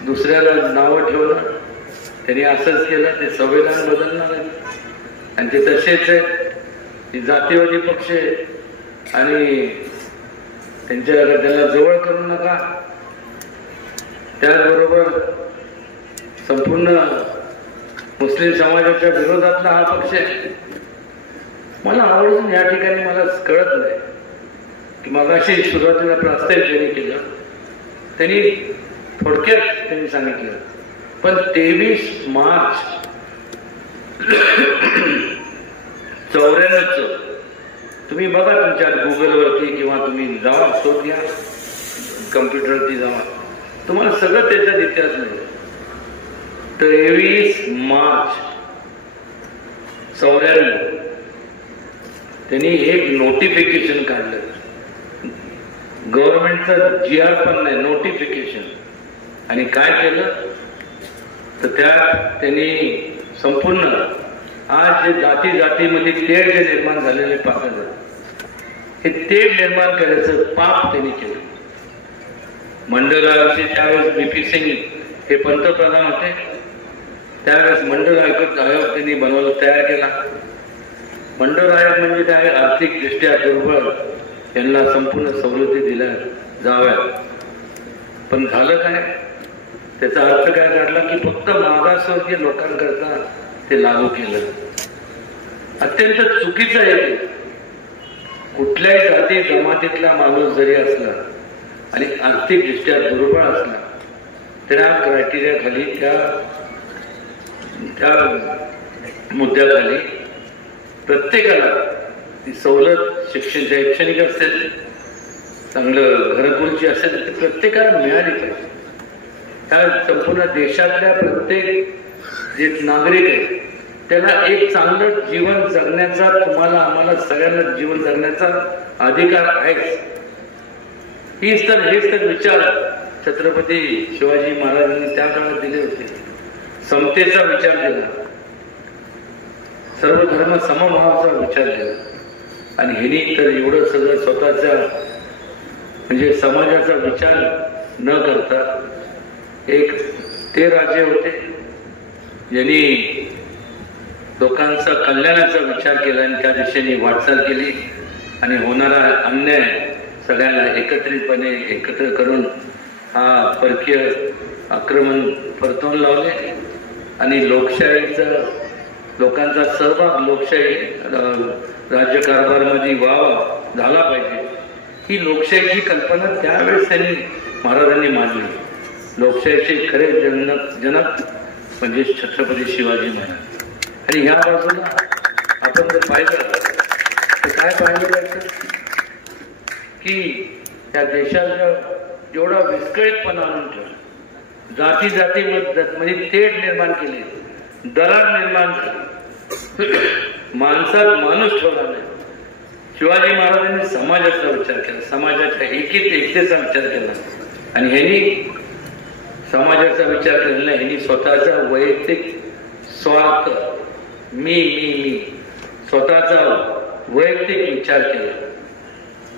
दुसऱ्याला नावं ठेवणं. त्यांनी असंच केलं, ते संविधान बदलणार आहे आणि ते तसेच आहे, जातीवादी पक्ष आणि त्यांना जवळ करू नका. त्याचबरोबर संपूर्ण मुस्लिम समाजाच्या विरोधातला हा पक्ष आहे. मला आवर्जून या ठिकाणी मला कळत नाही की मगाशी सुरुवातीला प्रास्ताविक त्यांनी केलं, त्यांनी थोडक्यात त्यांनी सांगितलं, पण 23 मार्च 94 तुम्ही बघा तुमच्या गुगलवरती किंवा तुम्ही जावा, शोध घ्या, कम्प्युटरवरती जावा, तुम्हाला सगळं त्याच्यात इतिहास मिळेल. 23 मार्च 94 त्यांनी एक नोटिफिकेशन काढलं. गव्हर्नमेंटचं GR पण नाही, नोटिफिकेशन. आणि काय केलं तर त्यात त्यांनी संपूर्ण आज जे जाती जातीमध्ये तेढ जे निर्माण झालेले पाहत हे तेढ निर्माण करायचं पाप त्यांनी केलं. मंडल आयोगाचे त्यावेळेस BP सिंग हे पंतप्रधान होते. त्यावेळेस मंडल आयोग त्यांनी बनवलं, तयार केला. मंडळ आयोग म्हणजे काय, आर्थिकदृष्ट्या दुर्बल यांना संपूर्ण सवलती दिल्या जाव्यात. पण झालं काय, त्याचा अर्थ काय काढला की फक्त मागासवर्गीय लोकांकरता ते लागू केलं. अत्यंत चुकीचं आहे. कुठल्याही जाती जमातीतला माणूस जरी असला आणि आर्थिकदृष्ट्या दुर्बळ असला त्या क्रायटेरिया खाली त्या मुद्द्याखाली प्रत्येकाला ती सवलत शिक्षण शैक्षणिक असेल, चांगलं घरकुलची असेल, ती प्रत्येकाला मिळाली पाहिजे. त्या संपूर्ण देशातल्या प्रत्येक जे नागरिक आहे त्याला एक चांगलं जीवन जगण्याचा, तुम्हाला आम्हाला सगळ्यांना जीवन जगण्याचा अधिकार आहे. हेच तर विचार छत्रपती शिवाजी महाराजांनी त्या काळात दिले होते. समतेचा विचार दिला, सर्व धर्म समभावाचा विचार दिला. आणि ह्यांनी तर एवढं सगळं स्वतःच्या म्हणजे समाजाचा विचार न करता एक ते राजे होते ज्यांनी लोकांचा कल्याणाचा विचार केला आणि त्या दिशेने वाटचाल केली. आणि होणारा अन्याय सगळ्यांना एकत्रितपणे एकत्र करून हा परकीय आक्रमण परतवून लावले. आणि लोकशाहीचा, लोकांचा सहभाग लोकशाही राज्यकारभारामध्ये व्हावा, झाला पाहिजे, ही लोकशाहीची कल्पना त्यावेळेस त्यांनी महाराजांनी मांडली. लोकशाहीचे खरे जनक म्हणजे छत्रपती शिवाजी महाराज. आणि ह्या बाजूला आपण जर पाहिलं तर काय पाहिलं जायचं की त्या देशाला जेवढा विस्कळीतपणा आणून ठेवला, जाती जाती म्हणजे तेढ निर्माण केली, दरार निर्माण झाली, माणसात माणूस ठेवला नाही. शिवाजी महाराजांनी समाजाचा विचार केला, समाजाच्या एकतेचा विचार केला. आणि ह्यांनी समाजाचा विचार केला नाही, ह्यांनी स्वतःचा वैयक्तिक स्वार्थ, मी मी मी स्वतःचा वैयक्तिक विचार केला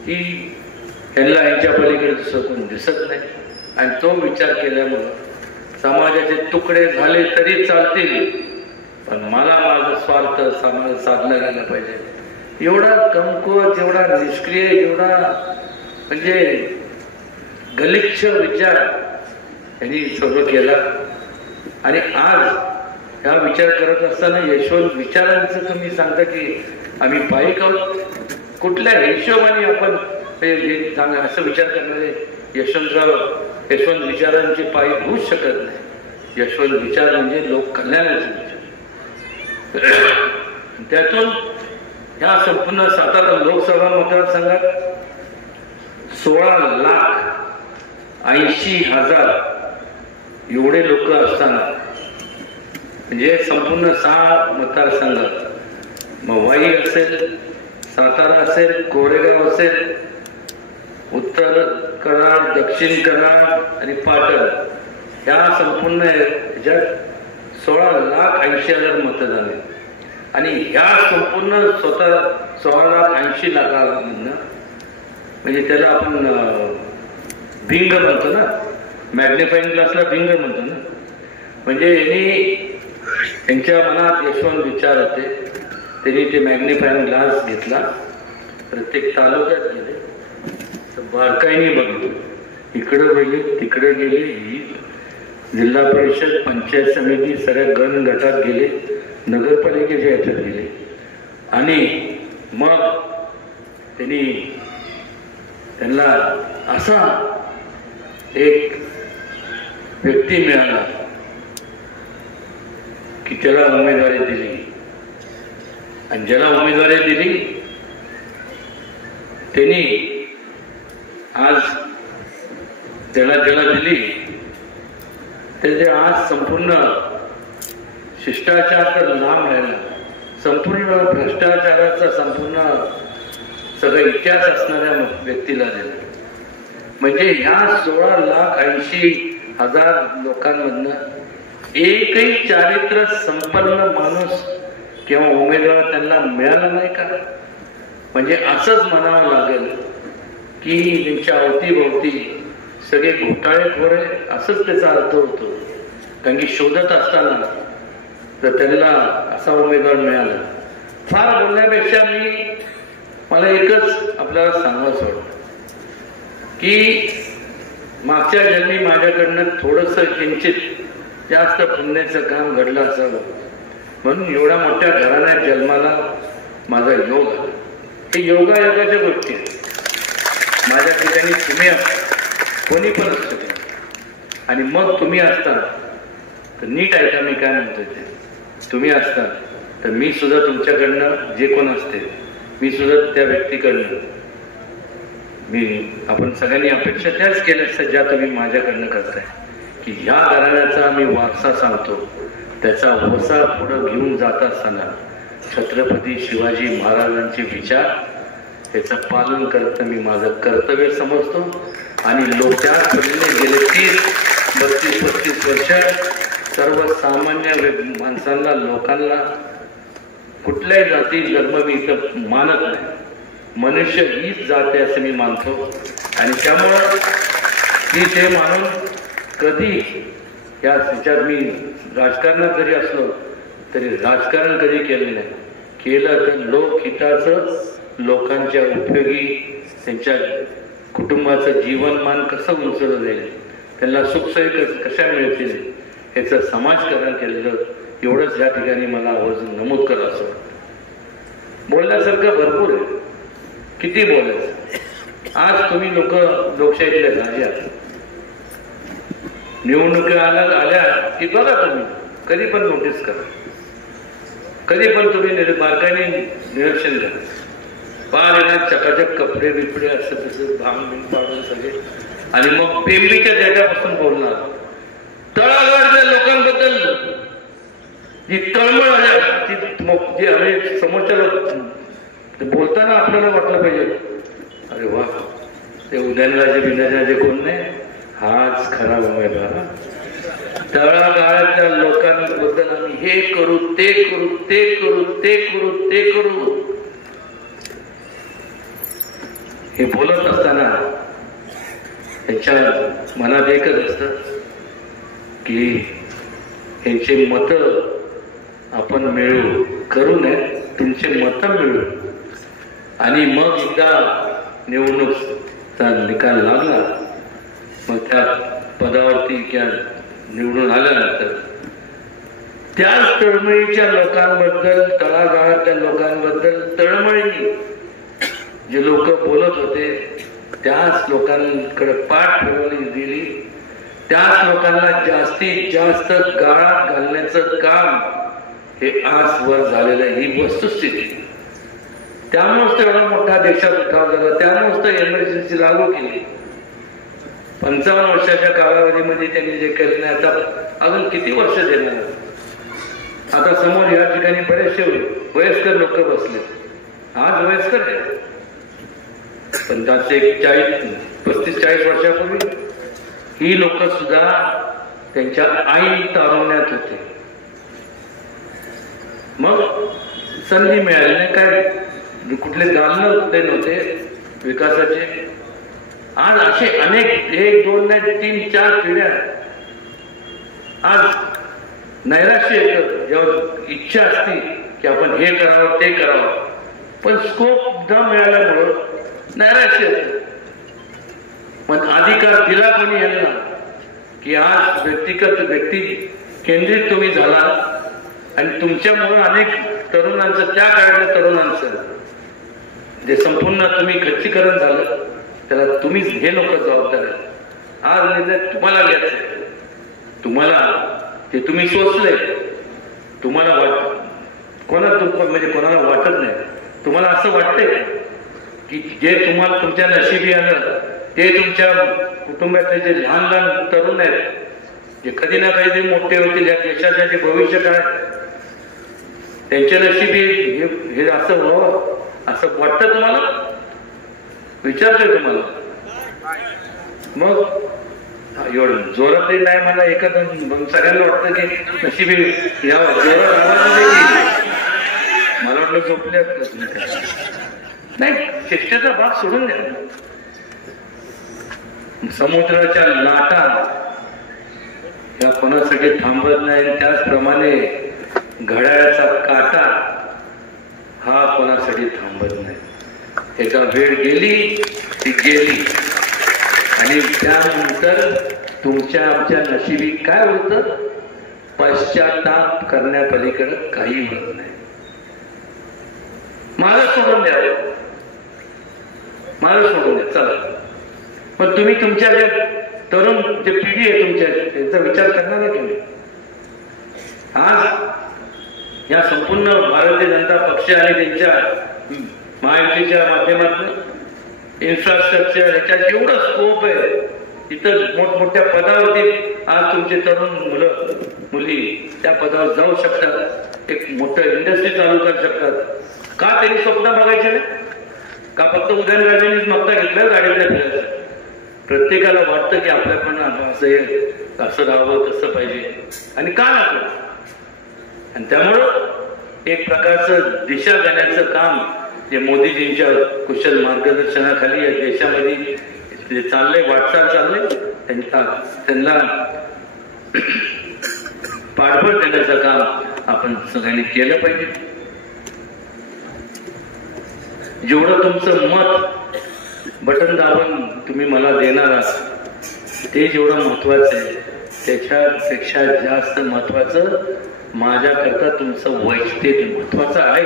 की ह्यांना यांच्या पलीकडे दुसरं कोण दिसत नाही. आणि तो विचार केल्यामुळं समाजाचे तुकडे झाले तरी चालतील, पण मला माझा स्वार्थ समाज साधला गेला पाहिजे. एवढा कमकुवत, एवढा निष्क्रिय, एवढा म्हणजे गलिच्छ विचार यांनी सर्व केला. आणि आज हा विचार करत असताना यशवंत विचारांचं तुम्ही सांगता की आम्ही पायिक आहोत, कुठल्या हिशोबाने आपण असं विचार करणारे यशवंत विचारांचे पायिक होऊच शकत नाही. यशवंत विचार म्हणजे लोक कल्याणाचे विचार. त्यातून ह्या संपूर्ण सातारा लोकसभा मतदारसंघात 16,80,000 एवढे लोक असताना म्हणजे संपूर्ण 6 मतदारसंघात, मग वाई असेल, सातारा असेल, कोरेगाव असेल, उत्तर कराड, दक्षिण कराड आणि पाटण, ह्या संपूर्ण ह्याच्यात 16,80,000 मतदान आहे. आणि ह्या संपूर्ण 16,80,000 म्हणजे त्याला आपण भिंग म्हणतो ना, मॅग्निफाईंग ग्लासला भिंग म्हणतो ना. म्हणजे यांच्या मनात यशवंत विचार होते, त्यांनी ते मॅग्निफाईंग ग्लास घेतला, प्रत्येक तालुक्यात गेले, बारकाईने बघितलं, इकडं गेले, तिकडे गेले, ही जिल्हा परिषद, पंचायत समिती, सगळ्या गण गटात गेले, नगरपालिकेच्या याच्यात गेले. आणि मग त्यांना असा एक व्यक्ती मिळाला की त्याला उमेदवारी दिली. आणि ज्याला उमेदवारी दिली त्यांनी आज त्याला दिली, त्याचे आज संपूर्ण शिष्टाचार तर लांब राहिला, संपूर्ण भ्रष्टाचाराचा संपूर्ण सगळा इतिहास असणाऱ्या व्यक्तीला दिला. म्हणजे ह्या 16,80,000 लोकांमधनं एकही चारित्र्य संपन्न माणूस किंवा उमेदवार त्यांना मिळाला नाही का? म्हणजे असंच म्हणावं लागेल की त्यांच्या अवतीभोवती सगळे घोटाळेखोर आहे, असंच त्याचा अर्थ होतो. कारण की शोधत असताना तर त्यांना असा उमेदवार मिळाला. फार बोलण्यापेक्षा मला एकच आपल्याला सांगायचं वाटतं की मागच्या जन्मी माझ्याकडनं थोडंसं किंचित जास्त पुण्याचं काम घडलं असावं, म्हणून एवढ्या मोठ्या घराण्यात जन्माला माझा योग आला. हे योगायोगाच्या गोष्टी आहेत. माझ्या ठिकाणी तुम्ही कोणी पण असू शकता, आणि मग तुम्ही असता तर नीट ऐका मी काय म्हणतोय ते. तुम्ही असता तर मी सुद्धा तुमच्याकडनं जे कोण असते मी सुद्धा त्या व्यक्तीकडनं आपण सगळ्यांनी अपेक्षा त्याच केल्या असतात ज्या तुम्ही माझ्याकडनं करताय, की ह्या घराण्याचा मी वारसा सांगतो, त्याचा वसा पुढं घेऊन जात असताना छत्रपती शिवाजी महाराजांचे विचार त्याचं पालन करणं मी माझं कर्तव्य समजतो. आणि त्याच पद्धतीने गेले 30-32-35 वर्ष सर्वसामान्य माणसांना, लोकांना कुठल्याही जाती धर्म मी इथं मानत नाही. मनुष्य हीच जाते असं मी मानतो. आणि त्यामुळं मी ते मानून कधी या विचार मी राजकारणात जरी असलो तरी राजकारण कधी केलं नाही. केलं तर लोकहिताचं, लोकांच्या उपयोगी, त्यांच्या कुटुंबाचं जीवनमान कसं उंचवलं जाईल, त्यांना सुखसोयी कशा मिळतील याचं समाजकारण केलेलं, एवढंच या ठिकाणी मला आवर्जून नमूद करावं असं वाटतं. बोलण्यासारखं भरपूर आहे, किती बोलायचं. आज तुम्ही लोकशाहीतले राजे आहात. निवडणुका आल्या की बघा, तुम्ही कधी पण नोटीस करा, कधी पण तुम्ही बारकाईने निरीक्षण करा. फार येणार चकाचक कपडे बिपडे असं तसं भांग बिंग पाडून सगळे, आणि मग पेंबीच्या देठापासून बोलणार. तळागाळच्या लोकांबद्दल जी तळमळ आल्या जी आम्ही समोरच्या बोलताना आपल्याला वाटलं पाहिजे, अरे वा, ते उदयनराजे बिनाराजे कोण नाही, हाच खरा उमेदवार. तळागाळातल्या लोकांबद्दल आम्ही हे करू, ते करू, ते करू, ते करू, ते करू हे बोलत असताना त्यांच्या मनात एकच असतं की यांचे मत आपण मिळवू, करू नये, तुमचे मत मिळवू. आणि मग एकदा निवडणूकचा निकाल लागला, मग त्या पदावरती किंवा निवडून आल्यानंतर त्याच तळमळीच्या लोकांबद्दल, तळागाळातल्या लोकांबद्दल तळमळीने जे लोक बोलत होते त्याच लोकांकडे पाठ फिरवली दिली, त्याच लोकांना जास्तीत जास्त गाळात घालण्याचं काम हे आजवर झालेलं आहे. ही वस्तुस्थिती. त्यामुळेच तेवढा मोठा देशात उठाव झाला, त्यामुळेच तर एमर्जन्सी लागू केली. 55 वर्षाच्या कालावधीमध्ये त्यांनी जे केलं नाही, आता अजून किती वर्ष देणार. आता समोर या ठिकाणी बरेचसे वयस्कर लोक बसले. आज वयस्कर आहे, पण त्याचे 35-40 वर्षापूर्वी ही लोक सुद्धा त्यांच्या आई तारुण्यात होते. मग संधी मिळाली नाही, काय कुठले दालन ते नव्हते विकासाचे. आज असे अनेक 1, 2 नाही 3, 4 पिढ्या आज नैराश्य येतं, जेव्हा इच्छा असते की आपण हे करावं ते करावं, पण स्कोप न मिळाल्यामुळं नैराश्य येतं. पण अधिकार दिला कोणी यांना की आज व्यक्ती केंद्रित तुम्ही झाला, आणि तुमच्यामुळे अनेक तरुणांचं, त्या काळातल्या तरुणांचं जे संपूर्ण तुम्ही खच्चीकरण झालं, त्याला तुम्हीच हे लोक जबाबदार आहेत. आज निर्णय तुम्हाला घ्यायचं, तुम्हाला ते तुम्ही सोचले, तुम्हाला म्हणजे कोणाला वाटत नाही. तुम्हाला असं वाटतंय की जे तुम्हाला तुमच्या नशिबी आलं ते तुमच्या कुटुंबातले जे लहान लहान तरुण आहेत जे कधी ना कधी ते मोठे होतील, या देशाचं जे भविष्य काय त्यांच्या नशिबी हे असं व्हावं असं वाटतं तुम्हाला? विचारतोय तुम्हाला. मग एवढं जोरातही नाही मला एखादं सगळ्यांना वाटतं की नशिबी या जोरात आवाज देखील मला वाटलं झोपले नाही. शिक्षेचा भाग सोडून द्या. समुद्राच्या लाटा या कोणासाठी थांबत नाही, त्याचप्रमाणे घड्याळाचा काटा हा कोणासाठी थांबत नाही. एका वेळ गेली ती गेली आणि त्यानंतर तुमच्या आमच्या नशिबी काय होतं? पश्चाताप करण्यापलीकडे काही होत नाही. मला सोडून द्या, मला सोडून द्या. चला पण तुम्ही तुमच्या जे तरुण जे पिढी आहे तुमच्या त्यांचा विचार करणार आहे तुम्ही. आज या संपूर्ण भारतीय जनता पक्ष आणि त्यांच्या महायुतीच्या माध्यमातून इन्फ्रास्ट्रक्चर ह्याच्यात जेवढं स्कोप आहे तिथं मोठमोठ्या पदावरती आज तुमचे तरुण मुलं मुली त्या पदावर जाऊ शकतात. एक मोठं इंडस्ट्री चालू करू शकतात. का त्यांनी स्वप्न बघायचे नाही? का फक्त उदयनराजेंनीच मागता घेतलं गाडीतल्या फिरायचं? प्रत्येकाला वाटतं की आपल्या पण असं राहावं तसं पाहिजे आणि का नको. आणि त्यामुळं एक प्रकारचं दिशा देण्याचं काम जे मोदीजींच्या कुशल मार्गदर्शनाखाली या देशामध्ये जे चाललंय, वाटचाल चाललंय, त्यांना पाठबळ देण्याचं काम आपण सगळ्यांनी केलं पाहिजे. जेवढं तुमचं मत बटन दाबून तुम्ही मला देणार आहात ते जेवढं महत्वाचं आहे त्याच्यापेक्षा जास्त महत्वाचं माझ्याकरता तुमचं वैयक्तिक महत्वाचं आहे.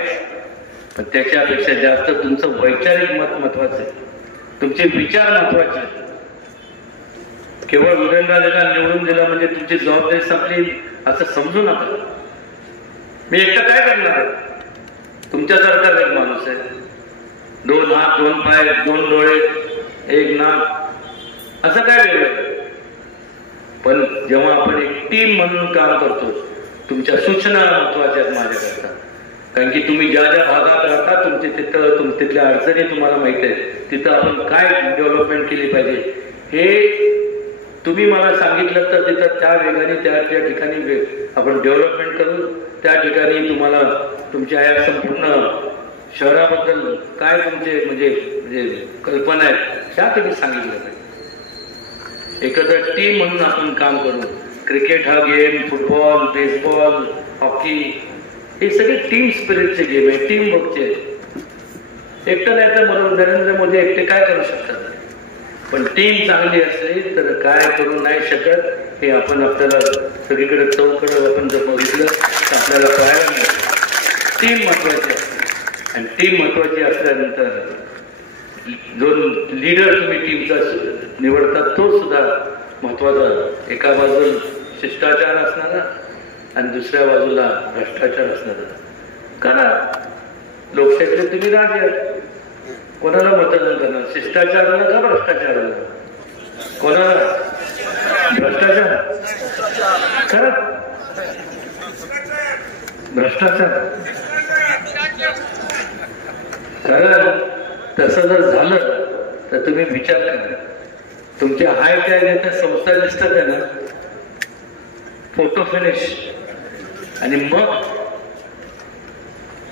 पण त्याच्यापेक्षा जास्त तुमचं वैचारिक मत महत्वाचं आहे. तुमचे विचार महत्वाचे. केवळ उदयनराजेंना निवडून दिलं म्हणजे तुमची जबाबदारी संपली असं समजू नका. मी एकटं काय करणार आहे? तुमच्यासारखा एक माणूस आहे. 2 हात 2 पाय 2 डोळे 1 नाक असं काय वेगळं. पण जेव्हा आपण एक टीम म्हणून काम करतो तुमच्या सूचना महत्वाच्या आहेत माझ्याकरता. कारण की तुम्ही ज्या ज्या भागात राहता तुमचे तिथं तिथल्या अडचणी तुम्हाला माहित आहे. तिथं आपण काय डेव्हलपमेंट केली पाहिजे हे तुम्ही मला सांगितलं तर तिथं त्या वेगाने त्या ठिकाणी आपण डेव्हलपमेंट करू. त्या ठिकाणी तुम्हाला तुमच्या या संपूर्ण शहराबद्दल काय तुमचे म्हणजे कल्पना आहेत त्या तुम्ही सांगितलं पाहिजे. एकत्र टीम म्हणून आपण काम करू. क्रिकेट हा गेम, फुटबॉल, बेसबॉल, हॉकी हे सगळे टीम स्पिरिटचे गेम आहे, टीम वर्कचे. एकटं नाही तर बरोबर नरेंद्र मोदी एकटे काय करू शकतात. पण टीम चांगली असली तर काय करू नाही शकत हे आपण आपल्याला सगळीकडे चौकडे आपण जर बघितलं तर आपल्याला कळायला मिळतं. टीम महत्वाची असते आणि टीम महत्वाची असल्यानंतर जो लीडर तुम्ही टीमचा निवडतात तो सुद्धा महत्वाचा. एका बाजूला शिष्टाचार असणारा आणि दुसऱ्या बाजूला भ्रष्टाचार असणारा. करा लोकशाहीतले तुम्ही राजे. कोणाला मतदान करणार? शिष्टाचाराला का भ्रष्टाचाराला? कोणाला? भ्रष्टाचार खरं भ्रष्टाचार खरं. तसं जर झालं तर तुम्ही विचार करा. तुमच्या हाय काय नेत्या संस्था दिसतात आहे ना, फोटो फिनिश आणि मग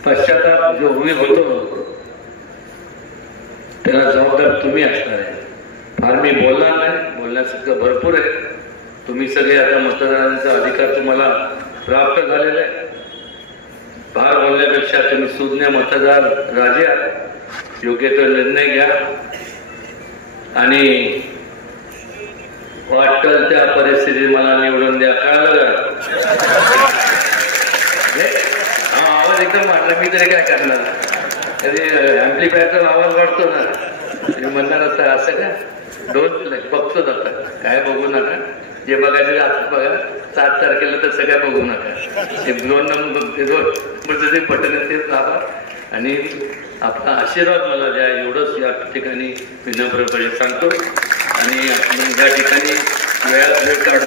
पश्चाताप जो होतो त्याला जबाबदार तुम्ही असणार आहे. फार मी बोलणार नाही, बोलण्यासारखं भरपूर आहे. तुम्ही सगळे आता मतदानाचा अधिकार तुम्हाला प्राप्त झालेला आहे. फार बोलण्यापेक्षा तुम्ही सुज्ञ मतदार राजा योग्य तो निर्णय घ्या आणि वाटल त्या परिस्थितीत मला निवडून द्या. कळलं का? हा आवाज एकदम वाटला. मी तरी काय करणार? कधी ऍम्प्लिफायरचा आवाज वाटतो ना, तुम्ही म्हणणार आता असं का? बघतो जाता काय बघू नका. जे बघायचं असं बघा. 7 तारखेला तर सगळ्या बघू नका. हे 2 नंबरचं जे बटन आहे तेच दाबा आणि आपला आशीर्वाद मला द्या एवढंच या ठिकाणी विनम्रपणे सांगतो. आणि आपण या ठिकाणी वेळ काढतो.